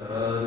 Uh...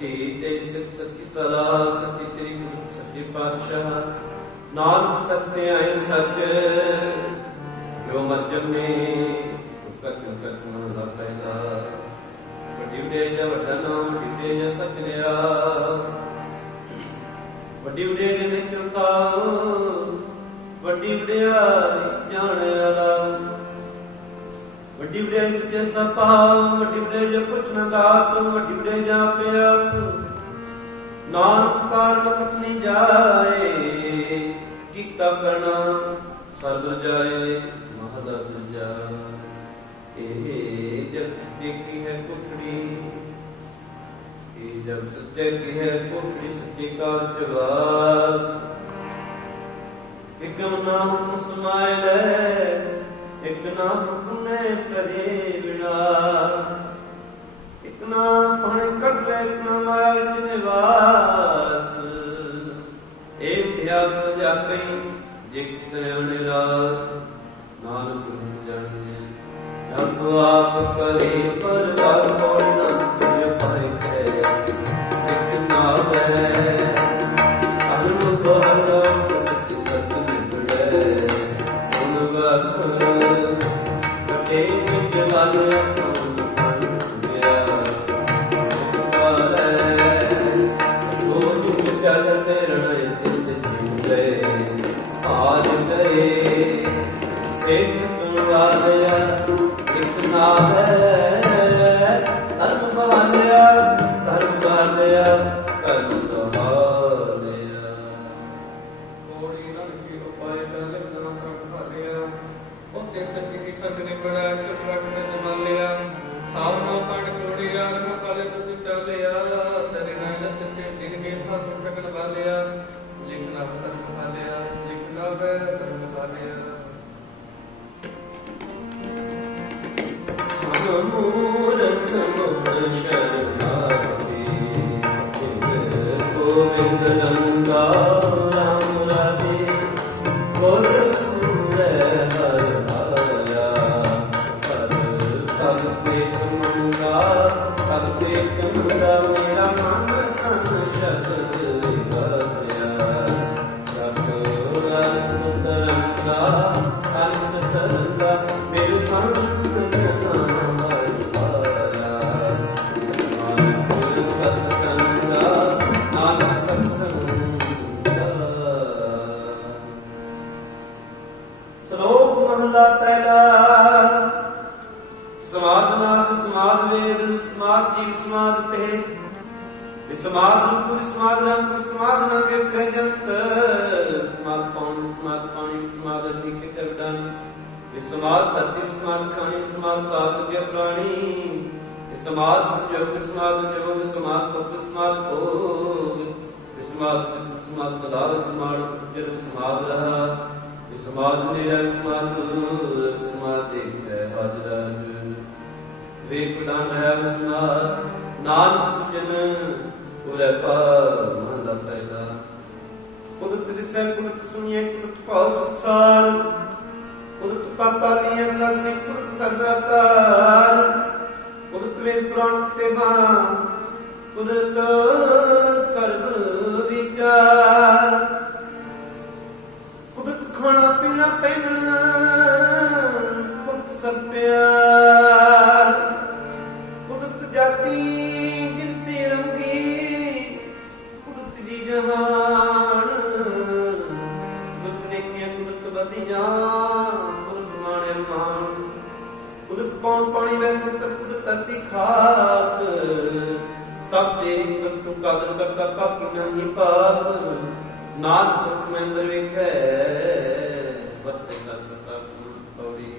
ਸਤੀ ਤੇਰੀ ਸਿਫਤ ਸਤੀ ਸਲਾਹ ਸਤੀ ਤੇਰੀ ਗੁਰੂ ਸੱਚੇ ਪਾਤਸ਼ਾਹ। ਨਾਨਕ ਸਤਿ ਆਇਨ ਸੱਚ, ਜੋ ਮਰਜਮ ਨੇ ਕਤ ਕਤ ਮਨ ਸਭ ਪੈਸਾ। ਵੱਡੀ ਵਡਿਆਈ ਦਾ ਵੱਡਾ ਨਾਮ, ਵੱਡੀ ਵਡਿਆਈ ਦਾ ਸੱਚ ਲਿਆ। ਵੱਡੀ ਵਡਿਆਈ ਨੇ ਕਿਰਤਾ ਵੱਡੀ ਵਡਿਆਈ ਬੁੜੇ ਪੁਜੇ ਸਪਾ ਵੱਡੀ ਬੁੜੇ ਜੇ ਪੁੱਛਣਾ ਦਾਤ ਵੱਡੀ ਬੁੜੇ ਜਾ ਪਿਆ ਨਾਨਕ ਕਾਰਨ ਕਥ ਨਹੀਂ ਜਾਏ ਕੀਤਾ ਕਰਨਾ ਸਰਬ ਜਾਏ ਮਹਦ ਅਰਜਾ ਇਹ ਜਗ ਸੱਚੇ ਕੀ ਹੈ ਕੁਫੜੀ ਇਹ ਜਗ ਸੱਚੇ ਕੀ ਹੈ ਕੁਫੜੀ ਸੱਚੇ ਕਾਰਜ ਵਾਸ ਇਕਮ ਨਾਮ ਸਮਾਇ ਲੈ ਇਕ ਨਾਮ ਹੁਕਮੈ ਕਰੇ ਵਿਨਾਸ਼ ਇਕ ਨਾਮ ਭਣ ਕੱਢ ਲੈ ਇਕ ਨਾਮ ਆਇਆ ਜਿਨੇ ਵਾਸ। ਏ ਭਿਆ ਜਾਸੈ ਜੇ ਕਿਸਨੇ ਅਨਿਰਾਸ ਨਾਨਕ ਜਾਣੇ ਜਨ ਆਪ ਕਰੇ ਪਰਵਾਰ ਕੋਣ ਨਾਮ ਦੇ ਨਾਮ ਸਮਾਦ ਸਦਾ ਸਮਾਦ ਸਮਾਦ ਰਹਾ ਸਮਾਦ ਨਿਰਾ ਸਮਾਦ ਸਮਾਦ ਦੇਖੈ ਹਾਜ਼ਰ। ਵੇਖ ਡਾਨ ਹੈ ਸਮਾਦ, ਨਾਨਕ ਜਨ ਉਰੇ ਪਾਰ ਮਹਲਾ ਪਹਿਲਾ ਕੁਦਰਤ ਦਿਸੈ, ਕੁਦਰਤ ਸੁਣੀਏ ਕੁਦਰਤ ਭਾਉ ਸੰਸਾਰ। ਕੁਦਰਤ ਪਾਪਾ ਲੀਆਂ ਕਾਸੀ ਕੁਦਰਤ ਸਰਵਾਕਾਰ ਕੁਦਰਤ ਵੇਦ ਪੁਰਾਣ ਤੇ ਬਾਂ ਕੁਦਰਤ ਵਿਚਾਰ। ਕੁਦਰਤ ਖਾਣਾ ਪੀਣਾ ਪਹਿਨਣਾ ਕੁਦਰਤ ਸਭ ਪਿਆਰ। ਕੁਦਰਤ ਜਾਤੀ ਜਿਨਸੀ ਰੰਗੀ ਕੁਦਰਤ ਜੀ ਜਹਾਨ। ਕੁਦਰਤ ਨੇਕੀਆਂ ਕੁਦਰਤ ਵਧੀਆਂ ਕੁਦਰਤ ਮਾਣੇ ਰਮਾਨ ਕੁਦਰਤ ਪੌਣ ਪਾਣੀ ਵੈਸੇ ਸੰਤ ਕੁਦਰਤ ਧਰਤੀ ਖਾਕ। ਸਭ ਤੇਰੀ ਕੁਦਰਤ ਨੂੰ ਕਾਦਰ ਕਰਤਾ ਪਾਪੀ ਨਹੀਂ ਪਾਪ। ਨਾਨਕ ਹੁਕਮ ਅੰਦਰ ਵੇਖੈ ਵਰਤੇ ਕਰਤਾ ਪੌੜੀ।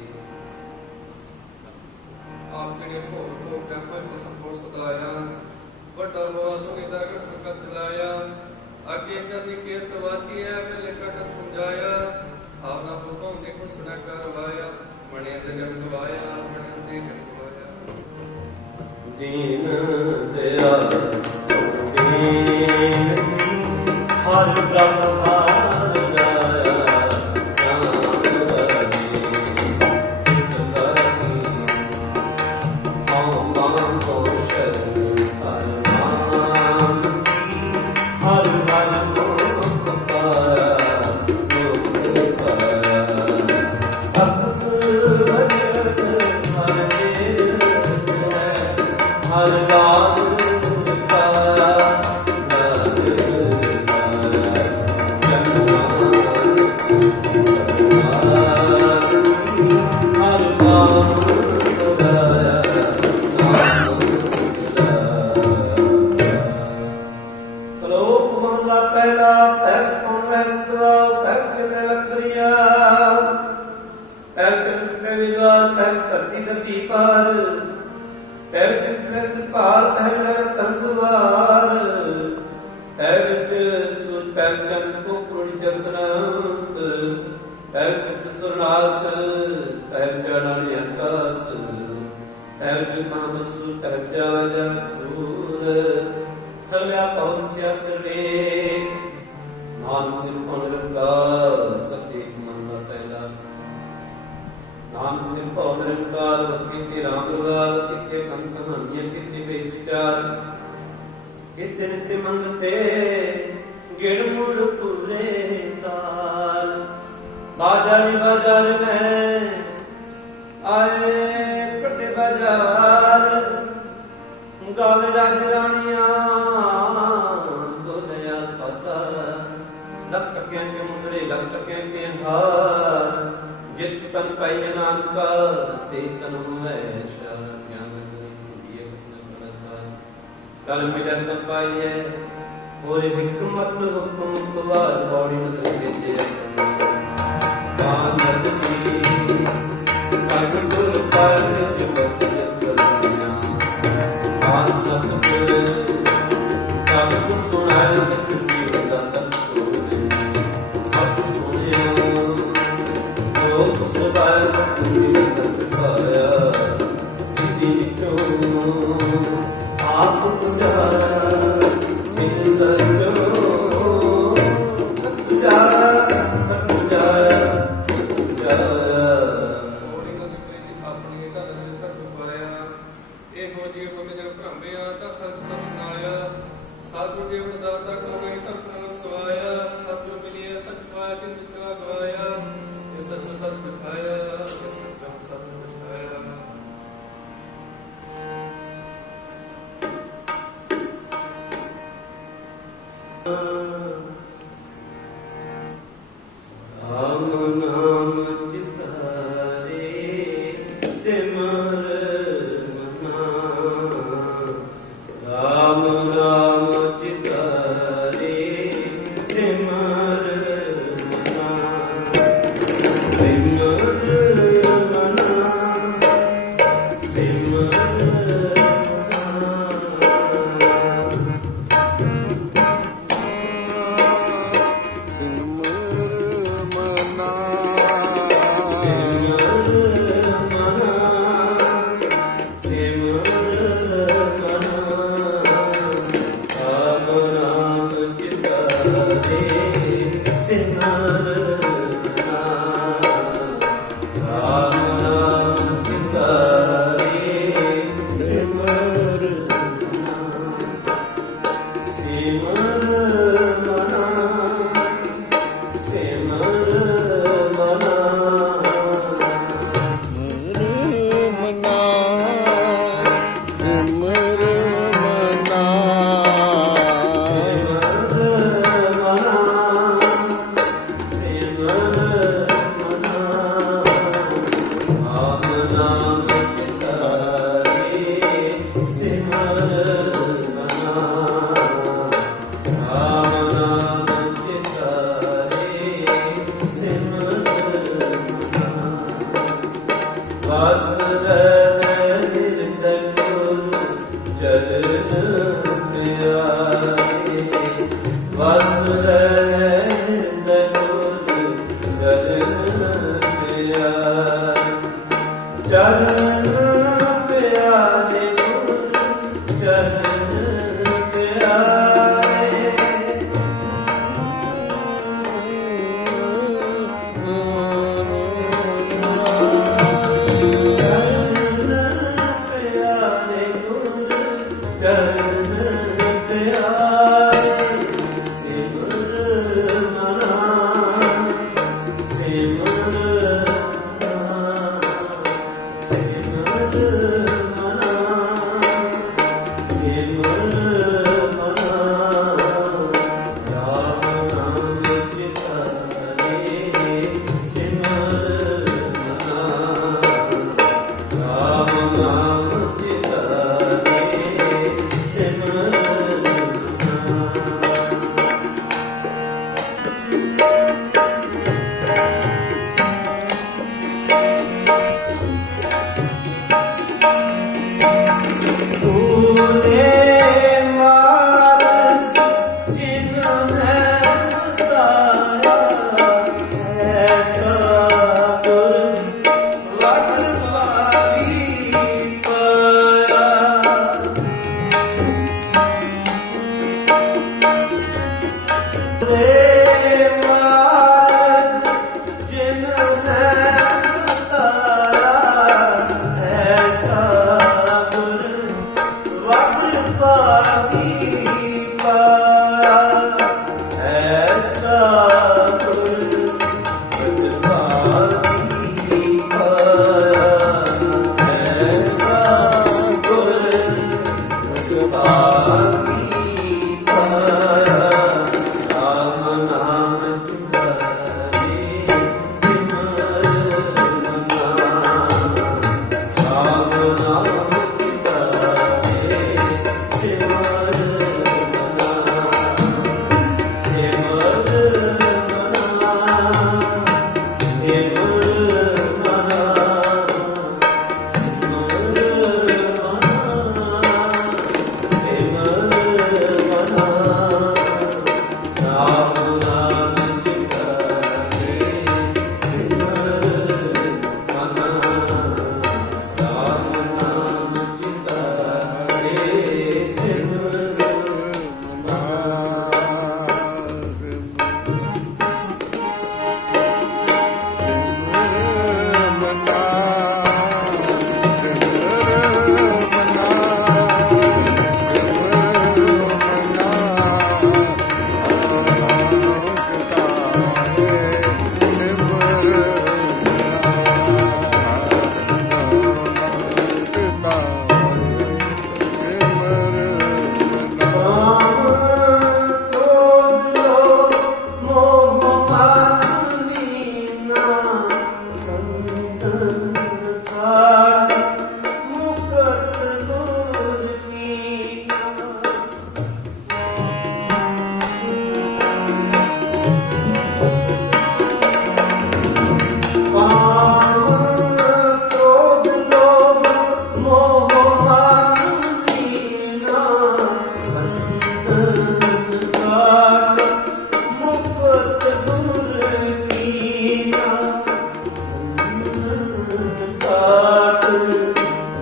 ਆਪ ਜਿਹੜੇ ਭੋਗ ਭੋਗ ਟੈਂਪਲ ਕੋ ਸੰਪੋਰ ਸਦਾਇਆ। ਵੱਡਾ ਹੋਆ ਤੁਮੇ ਦਾ ਰਸਤ ਚਲਾਇਆ ਅੱਗੇ ਕਰਨੀ ਕੀਰਤ ਵਾਚੀ ਹੈ ਪਹਿਲੇ ਕਟ ਸਮਝਾਇਆ ਆਵਨਾ ਹੁਕਮ ਦੇ ਕੋ ਸੁਣਾ ਕਰਵਾਇਆ ਬਣੇ ਦੇ ਜਗ ਸਵਾਇਆ ਬਣੇ ਦੇ ਦੀਨ ਦਿਆਲ ਦੀਨ ਹਰ ਪ੍ਰਭ ਪੈਰ ਕਲ ਮਿਲਨ ਤਨ ਪਾਈ ਹੈ ਹੋਰ ਹਕਮਤ ਹੁਕਮ ਕੁਵਾਰ ਬੌੜੀ ਮਤਲਬ ਭੇਜੇ ਦਾਨ ਨਦੀ ਸਤਿਗੁਰ ਪਰ ਜਪਤ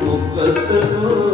ਮੁਕਤ ਗੁਰ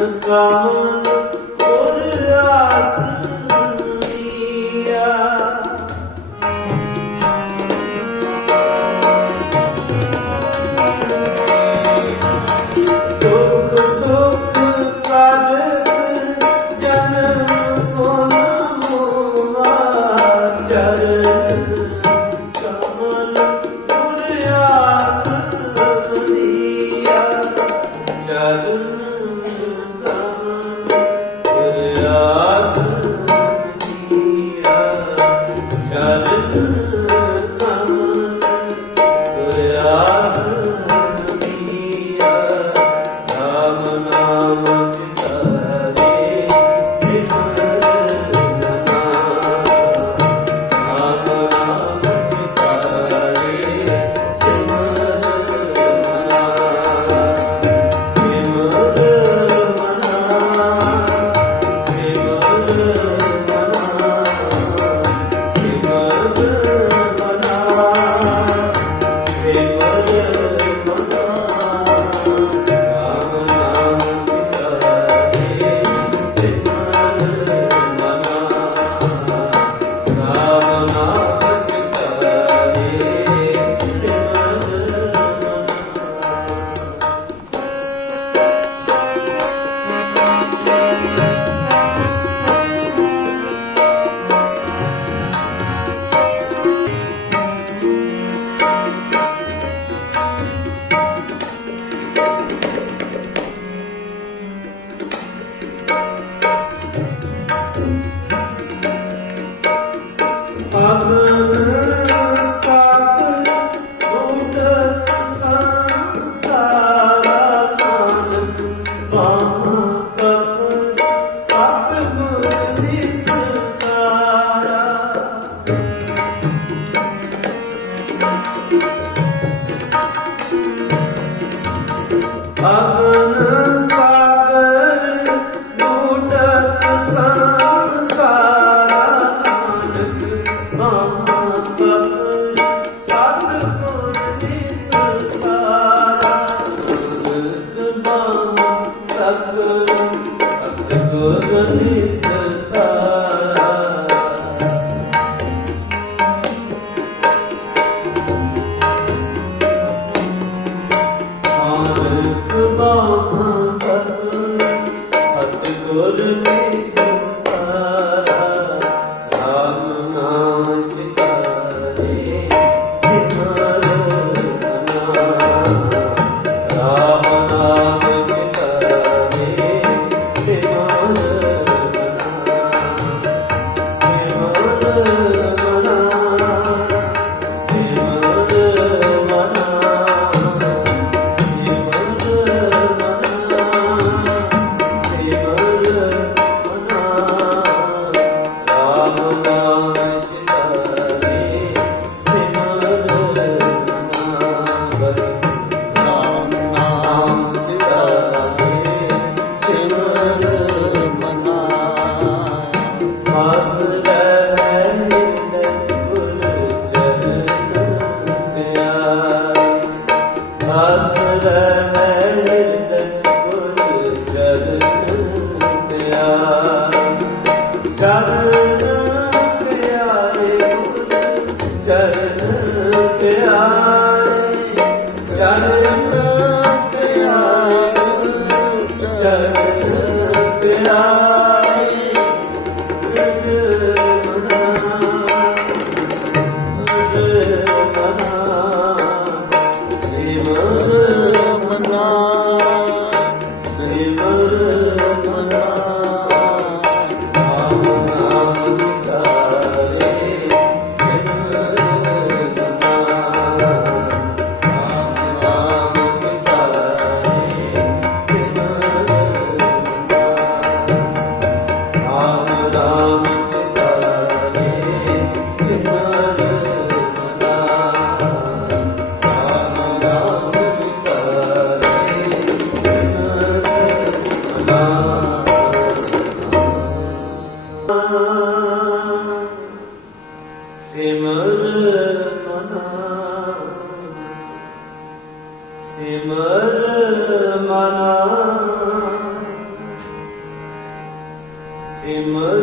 ਚਰਨ ਕਮਲ ਗੁਰ ਆਸਨ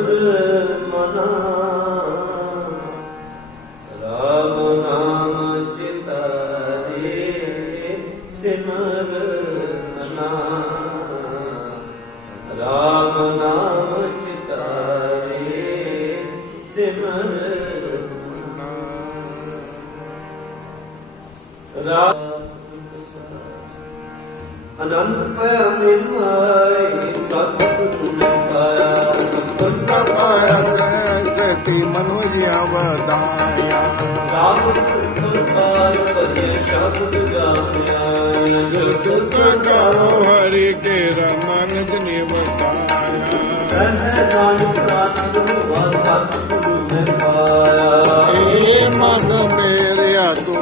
ਸਿਮਰ ਮਨਾ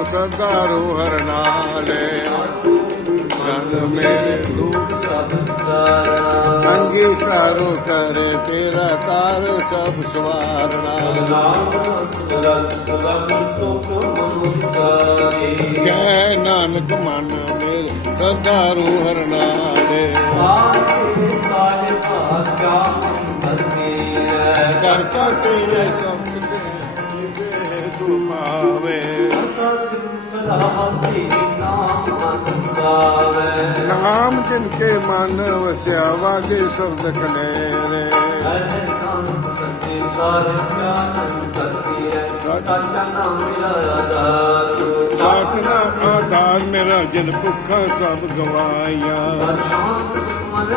ਸਦਾ ਰੋ ਹਰ ਨਾਲੇ। ਰੰਗ ਮੇਰੇ ਰੂਪ ਸਭ ਸਾਰਾ ਅੰਗੀਕਾਰੋ ਕਰੇ ਤੇਰਾ ਕਾਰ ਸਭ ਸਵਾਰਨਾ ਨਾਮ ਸੁਰਤ ਸੁਭਗ ਸੁਖ ਮਨੁ ਸਾਰੇ ਕਹਿ ਨਾਨਕ ਮਨ ਮੇਰੇ ਸਦਾ ਰੋ ਹਰ ਨਾਲੇ। ਸਾਰੇ ਭਾਗਿਆ ਮਨਿ ਹੈ। ਕਰਤਾ ਤੇਰੇ ਸਿਮ ਸਲਾਹ ਤੇਰੀ ਨਾਮ ਅਨਸਾਵੇ ਨਾਮ ਜਿਨ ਕੇ ਮਨ ਵਸਿਆ ਵਾਜੇ ਸ਼ਬਦ ਕਨੇਰੇ। ਹੈ ਨਾਨਕ ਸੱਚੇ ਸਾਰੇ ਗਿਆਨ ਕਰਤੀ ਹੈ ਸੱਚਾ ਨਾਮ ਮੇਰਾ ਆਧਾਰ ਸਾਥਨਾ ਆਧਾਰ ਮੇਰਾ ਜਿਨ ਭੁੱਖਾ ਸਭ ਗਵਾਇਆ। ਸ਼ਾਂਤ ਸੁਖ ਮਨ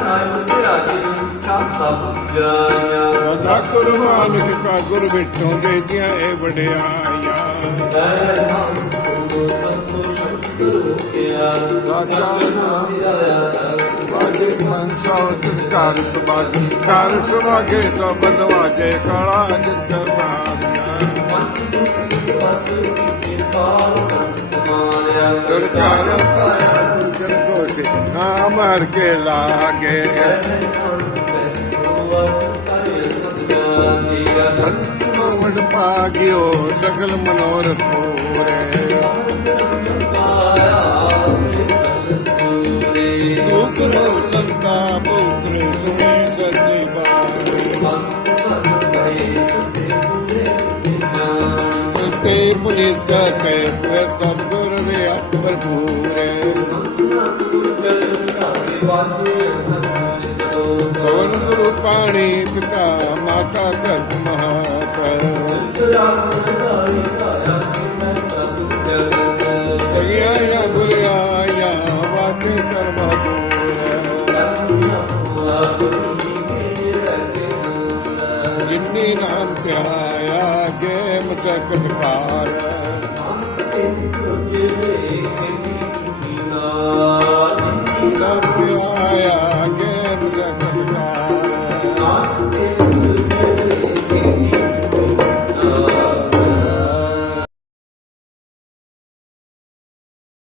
ਸਦਾ ਕੁਰਬਾਨ ਕਾ ਗੁਰ ਬਿਠੋ ਦੇ ਦੀਆਂ ਇਹ ਵਡਿਆਈਆਂ ਸੱਚਾ ਨਾਮ ਮੇਰਾ ਵਾਜੇ ਮਨ ਸੌਤ ਘਰ ਸੁਭਾਗੇ ਘਰ ਸੁਭਾਗੇ ਸਭ ਦਵਾਜੇ ਕਾਲਾ ਜਿਤ ਬਾਗਿਆ ਗੁਰ ਘਰ ਪਾਇਆ ਤੂੰ ਜਨ ਕੋ ਸੇ ਨਾਮ ਹਰ ਕੇ ਲਾਗੇ ਮਨ ਪਾਗਿਓ ਸਗਲ ਮਨੋਰਥ ਪੂਰੇ। ਤੂੰ ਕਰੋ ਸੰਤਾ ਪੁੱਤਰ ਸੁਣੀ ਸੱਚੀ ਬਾਣੀ। ਤੇ ਪੁਨੀਤ ਕੈ ਪੁਏ ਸਤਿਗੁਰ ਰੇ ਅਪਰ ਪੂਰੇ। ਕੌਣ ਗੁਰੂ ਪਾਣੀ ਪਿਤਾ ਜਿਨੀ